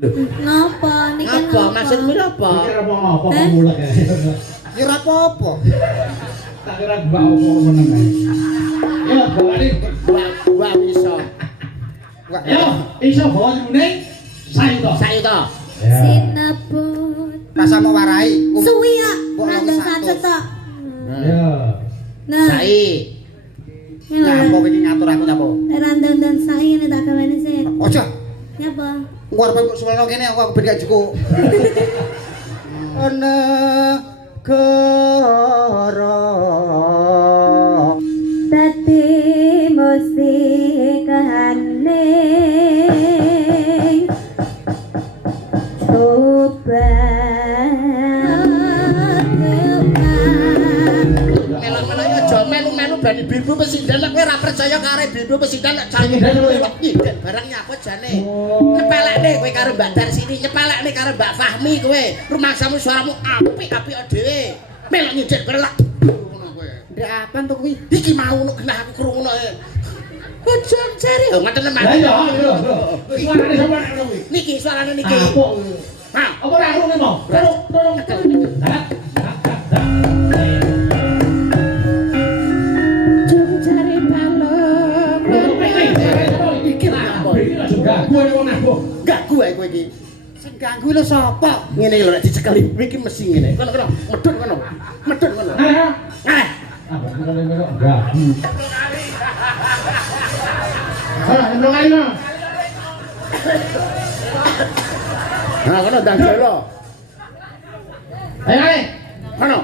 Ngapa niki Apa maksudmu apa? Kira apa mulek ya. Kira apa? Tak kira mbak apa meneng ae. Ya, bolane Gua iso. yo iso bawa kuning sayu Saiki to. sinaput. Rasa mau warai. Suwi ya, Kok randang satu? satu tok. Ya. Nah, Saiki. ya Nah, apa iki ngatur aku ta apa? randang dan sai ini tak kawane sih. Ojo. Nyapa? Engko arep kok suwelno kene aku ben gak cukup. Ana gara Dadi mesti kehaning coba melu-melu aja melu-melu bani bibu pesindan kowe ora percaya karo bibu pesindan lek jane nyindan barangnya apa jane nyepelekne kowe karo Mbak Dar sini nyepelekne karo Mbak Fahmi kowe rumangsamu suaramu apik-apik dhewe melok nyindan berlak ngono kowe ndak apan to kuwi iki mau nek kena aku krungu Ojo cari oh ngoten tenan Lah iya, lho. Suarane sapa nek ngono kuwi? niki suarane niki Apok. ha Apa ora ngrungokne mau? Tolong. Jum cari balong iki lha apa Iki lho juga gue wong nabok. ganggu ae kowe iki. Sing ganggu lho sapa? Ngene lho nek dicekeli iki mesti ngene. Kono medhun kono. Medhun kono. Nah, Ah, apa kok enggak. Ora, enggak kali no. nah kono ndang jero. Ayo kali. Kono.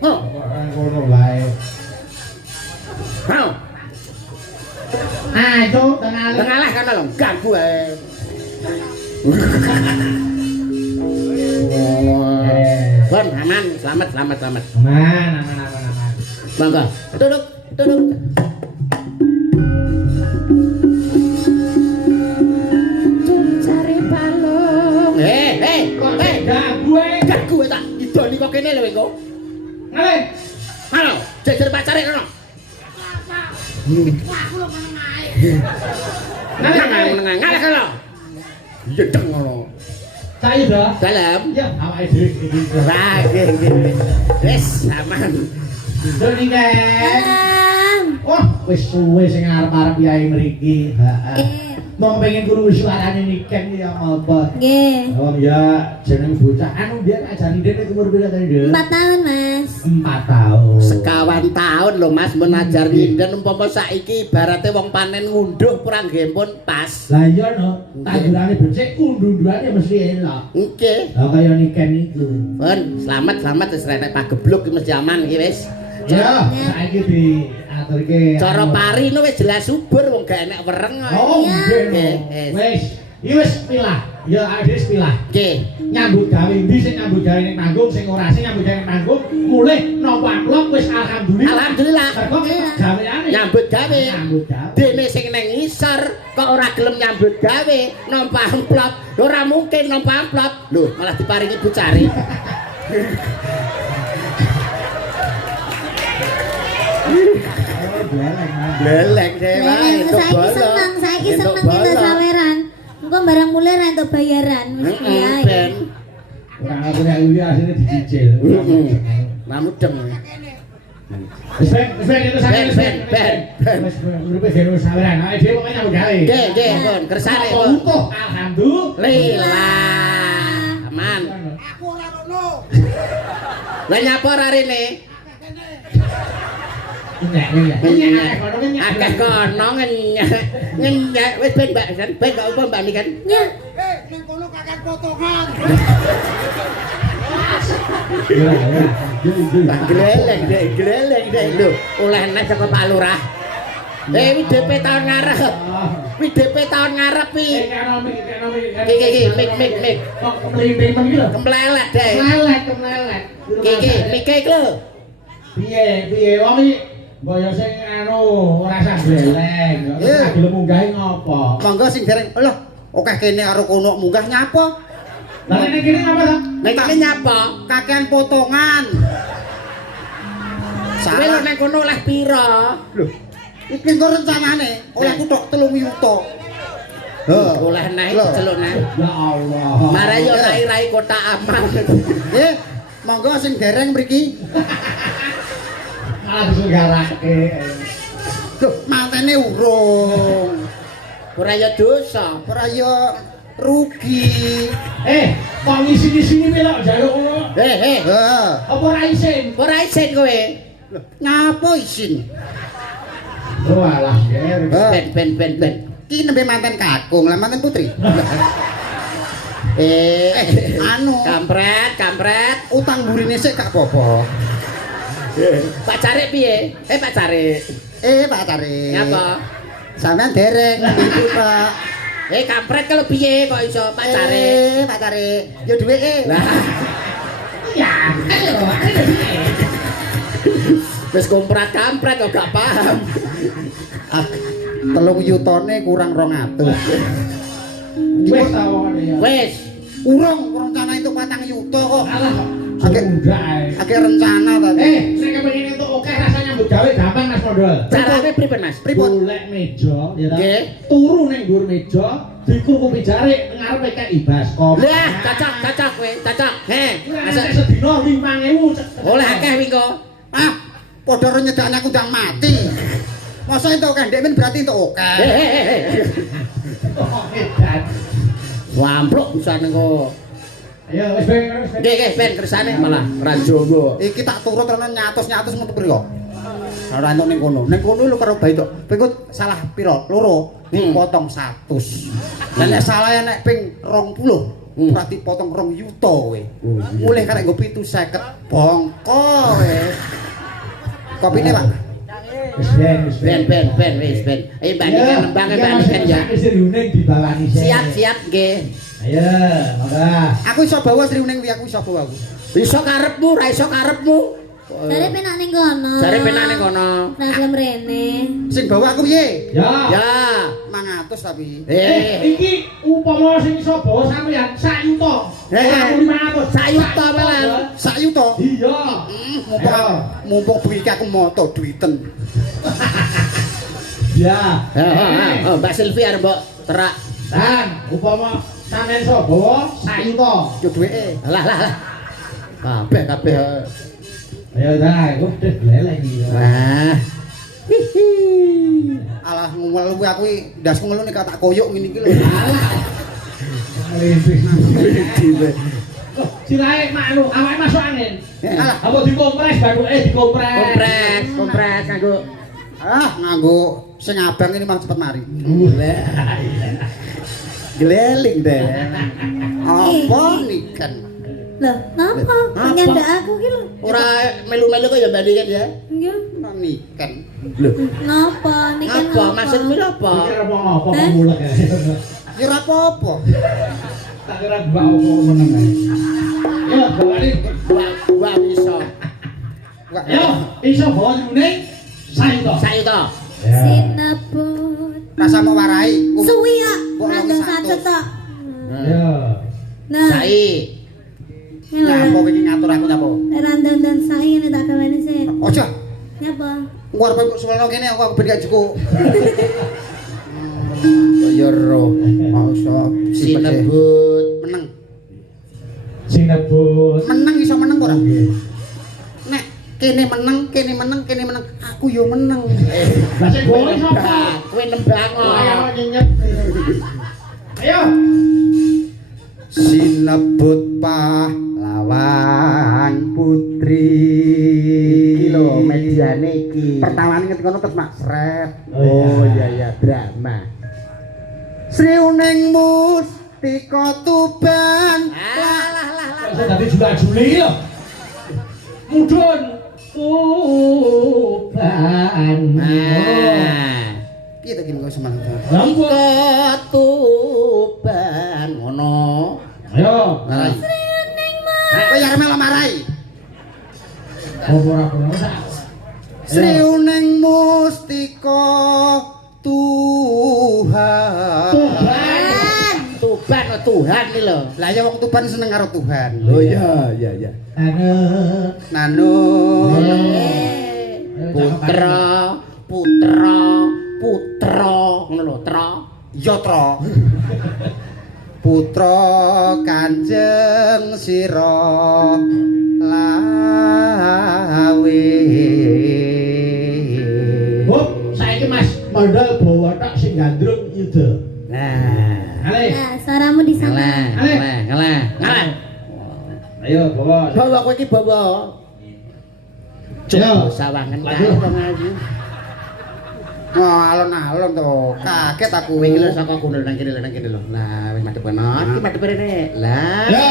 Kono. Orang kono lae. Kono. Ah, itu tengah. Tengalah kono lho, ganggu ae. Bon, aman, selamat. Aman. Mangga. Duduk. Jum cari balong. Ganggu tak idoni kok kene lho engko. Ngale. Halo, jejer pacare kono. Ngalah kono. Yedeng kono. Saya dah. Dalam. Ya, awake dhewe. Lah, nggih. Wis aman. Doni ke. Alam. Wah, wis suwe sing arep-arep yai mriki. Heeh. Mau pengen guru suarane niken ya apa? Nggih. Oh ya, jeneng bocah anu dia ajari dene umur pira tadi, Dek? 4 tahun, Mas. 4 tahun. Sekawan tahun lho Mas menajar nyinden umpama saiki ibarate wong panen ngunduh kurang nggih pun pas. Lah iya no, tanjurane becik undu-unduane mesti enak. Nggih. Lah kaya niken iku. Pun selamat wis renek pagebluk mesti aman iki wis. Ya, saiki diaturke. Cara pari no wis jelas subur wong gak enek wereng kok. Oh, nggih. Nggih. Wis, iki wis pilah. Ya awake dhewe pilah. Nggih. Nyambut gawe ndi sing nyambut gawe ning panggung, sing ora sing nyambut gawe ning panggung, mulih nampa amplop wis alhamdulillah. Alhamdulillah. Kok gaweane Nyambut gawe. Nyambut gawe. Dene sing nang ngisor kok ora gelem nyambut gawe nampa amplop. Ora mungkin nampa amplop. Lho, malah diparingi bucari. Leleng dewa itu Saiki seneng kita saweran. Engko barang mulai ra entuk bayaran wis piye. Ben. Ora punya uli asline dicicil. Mamudeng. Wis ben itu sampe Ben. wis uripe gero saweran. Awake dhewe pokoke nyambut gawe. Nggih, pun kersane pun. Utuh, alhamdulillah. Aman. Aku ora rono. Lah nyapa ora rene? Akeh kono ngenyek wis ben Mbak kan ben gak apa Mbak kan. Nya. Ning kono kakek potongan. Gleleng dek lho oleh nek saka Pak Lurah. Wi DP tahun ngarep. Wi DP tahun ngarep wi. Iki mik. Kemplelet dek. Kemplelet. Iki mik iki lho. Piye wong iki boyo sing anu ora sah gleleng. Ora gelem munggahi ngopo? Monggo sing dereng lho akeh kene karo kono munggah nyapa? Lah nek kene apa to? Nek kene nyapa? Kakean potongan. Kowe lho nang kono oleh pira? Lho, iki kok rencanane oleh kutok 3 yuta. Oleh naik celuk naik. Ya Allah. Mare yo rai kota aman. Monggo sing dereng mriki. Malah disegarake. Loh, mantene urung. Ora yo dosa. Ora ya rugi. Kok ngisi-ngisini melok njaluk ngono? Apa ora isin? Ora isin kowe. Ngapa isin? Oh alah, ger. Ben. Ki nembe manten kakung, lah manten putri. Anu, kampret. utang burine sik gak apa-apa. Pak Cari piye? Pak Cari. Pak Cari. Ngapa? Sampeyan dereng ibu, Pak. Kampret kalau piye kok iso Pak Cari? Pak Cari. Yo duweke. Lah, Ya, ayo. wis kampret kok gak paham. 3 yutone kurang 200. Wis ta wongane ya. Wis. Urung rencana itu 4 yuta kok. Alah. Akeh- Akeh rencana tadi. Nek kepengin entuk oke rasanya mbok gawe gampang Mas Mondol. Carane pripun Mas? Pripun? Golek meja, ya ta? Nggih. Turu ning dhuwur meja, dikukupi jarik ngarepe kei baskom. Lah, cocok kowe, cocok. Masa Masa sedina 5.000. oleh akeh wingi. Padha ro nyedakne aku ndang mati. Masa entuk kendek men berarti entuk oke. Oh, edan. Wampluk busane kok. Ayo wis ben. Nggih, ben kersane malah ra jowo. Iki tak turut ana nyatus-nyatus metu priko. Ora entuk ning kono. Ning kono lho karo bae tok. Pengko salah piro? Loro dipotong 100. Lah nek salah nek ping 20 berarti potong 2 yuta kowe. Mulih karek nggo 750 bongko kowe. Kopine, Pak. Wis Ben wis ben. Bandingkan ya. Wis diuning dibawani sik. Siap nggih. Ayo, monggo. Aku iso bawa sriuning wi aku iso bawa aku. Iso karepmu, ra iso karepmu. Jare penak ning kono. Jare penak ning kono. Ra gelem rene. Sing bawa aku piye? Ya. Ya. 500 tapi. Iki upama sing iso bawa sampeyan 1 yuta. Aku 500. 1 yuta malah. 1 yuta. Iya. Mumpung duit aku moto duiten. Ya. Mbak Silvi arep mbok terak. Dan upama sampeyan iso bawa 1 yuta. Yo duweke. Lah. Kabeh. Ayo dah, gue udah leleh gitu. Wah. Alah ngelu aku ndasku ngelu nek tak koyok ngene iki lho. Sirahe maknu, awake masuk angin. Alah, Apa dikompres bathuke dikompres. Kompres kanggo. nganggo sing abang ini mah cepet mari. Geleling deh. Apa niken? Loh, napa? Nyandak aku ki lho. Ora melu-melu kok ya bandingan ya. Nggih. Niken. Lho, Napa? Niki apa maksudmu apa? Mikir apa mulek ya. Ya ora apa-apa. Tak kira mbak apa meneng ae. Ya, bawani. Gua iso. Yo, iso bawa nyuning sayuto. Sayuto. Sinabut. Rasa mau warai. Suwi ya. Kok Randang satu? satu tok. Ya. Nah, Sai. Nyapa iki ngatur aku nyapa? randang dan sai ini tak kawani sih. Ojo. Nyapa? Engko arep kok suweno kene aku ben gak cukup. Ya roh. Masa Sinebut. meneng. Sinebut. Meneng iso meneng ora? Nek kene meneng, aku yo meneng. Lah sing boleh sapa? Kowe nembang. Ayo nyenyet. Ayo. Sinebut pahlawan putri. Iki lho mediane iki. Pertawane ngerti kono terus mak sret. Oh iya drama. Sriuning mustika tuban. Saya tadi jula-juli lho. Mudun. Tuban. Piye to iki kok semangat. Lampu. Ketuban ngono. Ayo. Marai. Kowe arep melo marai. Ora sak. Sriuning mustika Tuhan. Tuban Tuhan iki lho. Lah ya wong Tuban seneng karo Tuhan. Oh iya. Nanun. Putra ngono lho, tra. Ya tra. putra Kanjeng Sira lawe. Hop, saiki Mas modal bawa tok sing gandrung yuda. Nah. Ale. Nah, suaramu di sana. Ngalah. Ayo bawa. Bawa kowe iki bawa. Ayo. Sawangan kae Aduh. to ngayu. Oh, alon-alon to. Kaget aku. Kowe iki lho saka kono nang kene lho. Lah, wis madhep kono. Iki madhep rene. Lah. Yo.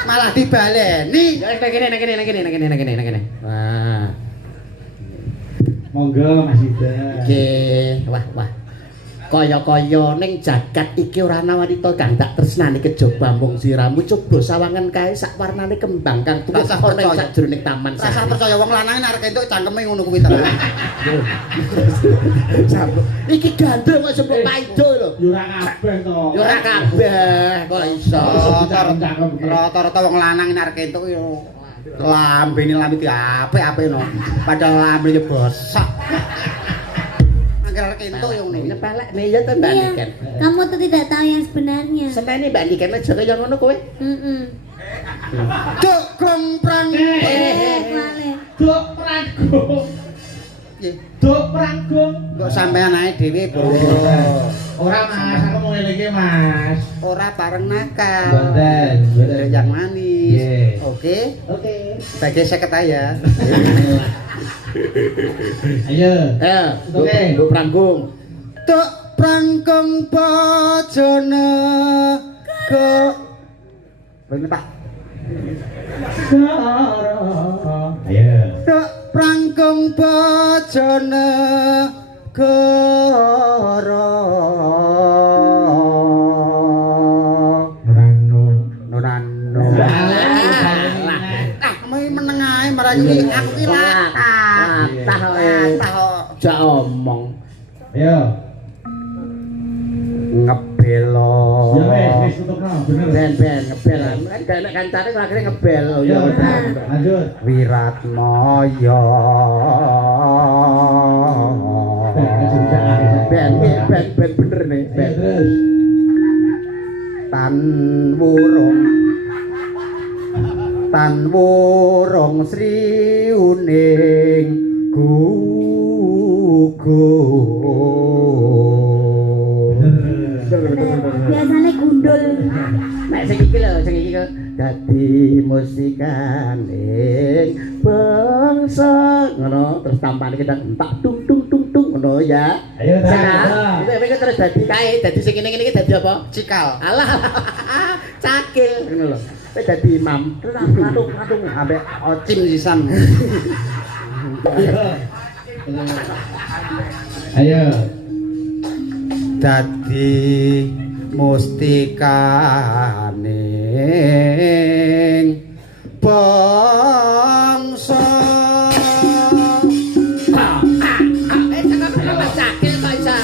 Malah dibaleni. Ya nang kene. Wah. Monggo Mas Ida. Nggih. Wah. Kaya-kaya ning jagat iki ora ana wanita kang tak tresnani kejaba mung siramu. Coba sawangan kae sak warnane kembang kang tuwa Rasa ana ing percaya. sajroning taman. Rasa percaya wong lanang nek arek entuk cangkeme ngono kuwi ta. Sampun. Iki gandeng kok sempuk paido lho. Yo ora kabeh to. Ya ora kabeh kok iso. Rata-rata wong lanang nek arek entuk yo lambene lambe apik-apik no. Padahal lambene bosok. Angger arek entuk yo ngene. Nepelek ya to Mbak Iya, Niken. kamu tuh tidak tahu yang sebenarnya. Senteni Mbak Niken aja kaya ngono kowe. Duk komprang. Wale. Duk pranggung. Nggih. Duk pranggung. Kok sampean ae dhewe, Bro. Ora Mas, aku mau ngelingi Mas. Ora bareng nakal. Mboten. Yang manis. Nggih. Oke. Oke. Bagi 50 ya. Ayo. Oke. Nduk pranggung. Tuk prangkong bojone ke. Ini Pak. Ayo. Tuk prangkong bojone goro. Nurano. Mei meneng ae marang iki aku ki latah. Latah kok. Jak omong. Ayo. Ngebelo. Ya wis tutupno, bener. Ben ngebel. Kan gak enak kancane kok akhire ngebel. Ya Ya udah, lanjut. Wiratmaya. Ben bener nih. Ayo Ben. terus. Tan wurung sriuning gugur. Biasanya gundul. Nek sing iki lho, dadi musikaning bangsa ngono terus tampane kita entak tung ngono ya. Ayo Nah, itu terus dadi kae, dadi sing ngene iki dadi apa? Cikal. Alah, cakil ngono lho. Kowe dadi imam, terus ngatung Ambek ocim sisan. Ayo. Dadi mustikaning bangsa. cakil kok iso.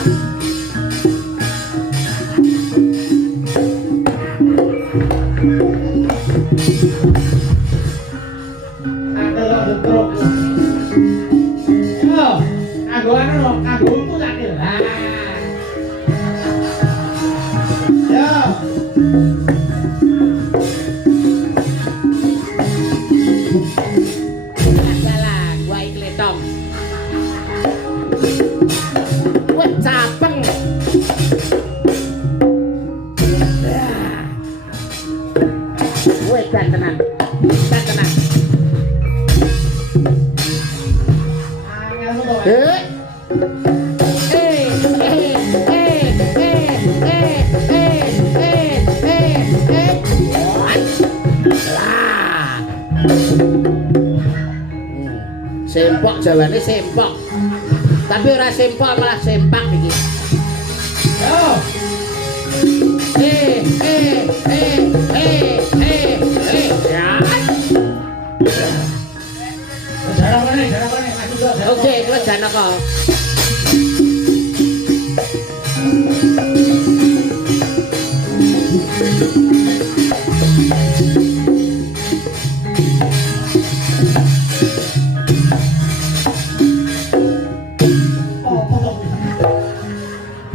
Aku tuh sakit. Ya. Salah, gua iki letong. Wah, capeng. Wah, dan tenan. Eh. Sempok jawane sempok. Tapi ora sempok malah sempak iki. Yo. Ya. Jarang meneh, masuk ke. Oke, kuwi janaka.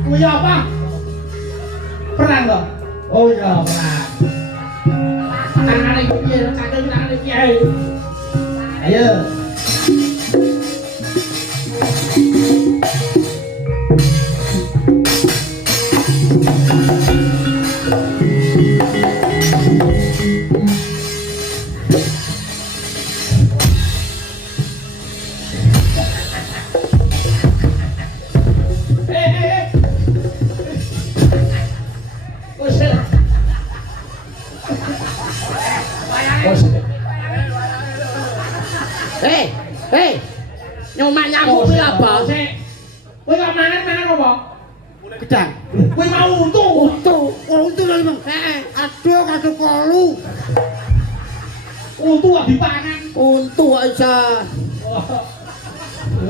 Kuwi apa? Tangane piye, kadang tangane piye. Ayo. Hei. Nyomak nyamuk kuwi apa? Kowe kok mangan apa? Gedang. Kowe mau untu. Untu lho, Bang. Heeh. Aduh, kadung kolu. Untu kok dipangan. Untu kok iso.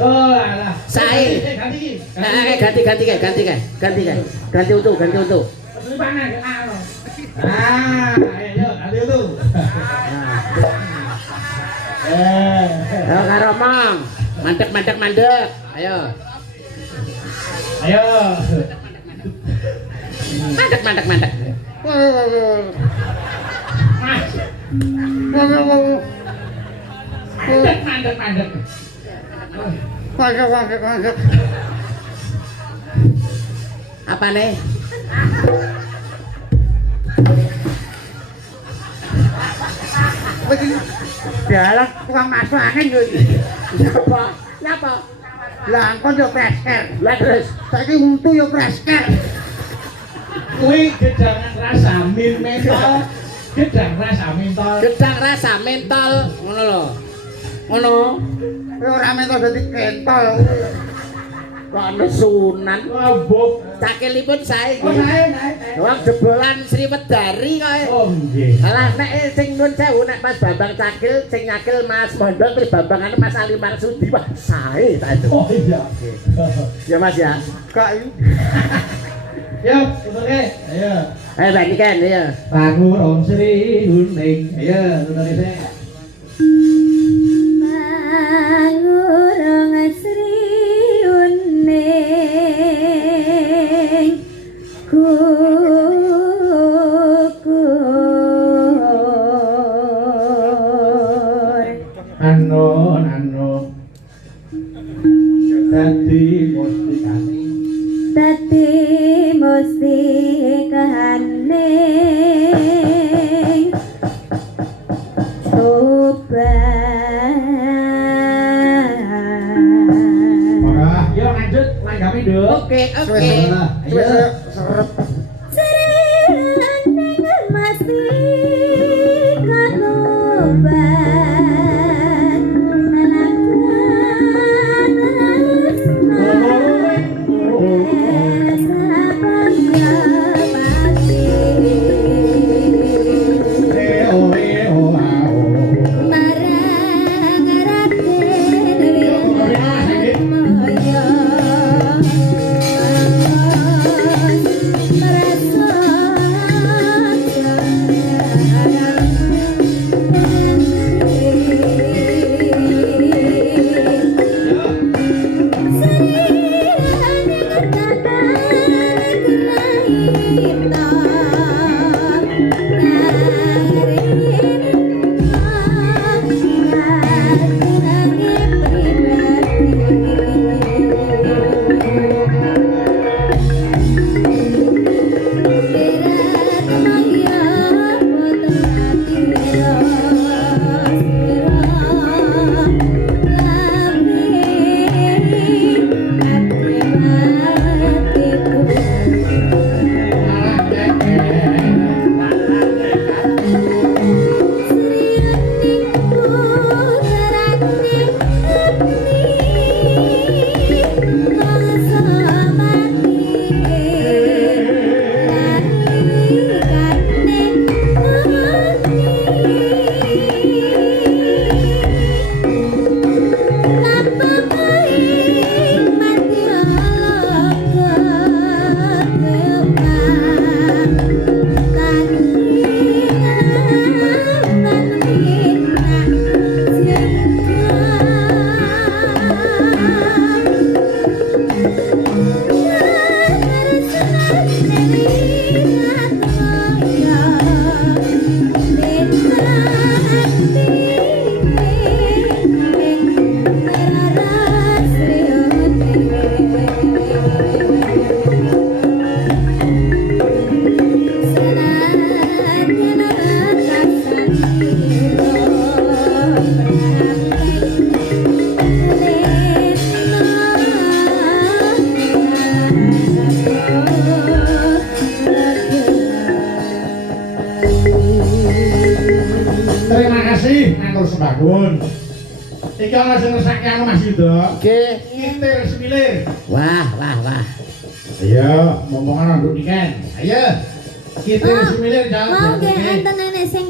Oh, alah. Sae. Ganti untu. Dipangan anu. Ayo, ganti untu. Ayo karo mong. Mandek. Ayo. Mandek. Mas. Mandek. Mandek. Apa nih? Begini. Dalah tukang masuk angin yo. Nyapa? Lah engkon yo presker. Lah terus Saiki untu yo presker. Kuwi gedangan rasa mentol. Gedang rasa mentol. gedang rasa mentol ngono lho. Ngono. Kowe ora mentol dadi kentol. Kok nesunan. Mabuk. Cakilipun sae Oh, iki. sae. Wong jebolan Sri Wedari koe. Oh, nggih. Alah nek sing nun sewu nek Mas Bambang Cakil sing nyakil Mas Mondol terus Bambangan Mas Ali Marsudi wah sae ta itu. Oh, iya. Ya Mas ya. Kak iki. Yo, tutuke. Ayo. Ayo bani kan ya. Bangun Om Sri Uning. Ayo, tutuke. Mangurung Sri Uning kukur Anu. Dadi mustikane. dadi mustikane coba Ora, yo lanjut langgami, Nduk. Oke. Ayo. Sering masih kanoban nalakan Merasa Bun. Iki ana sing ngersake anu Mas Yudo. Nggih. Kitir semilir. Wah. Ayo, momongan nduk niken. Ayo. Kitir semilir jangan. Mau nggih enten nenek sing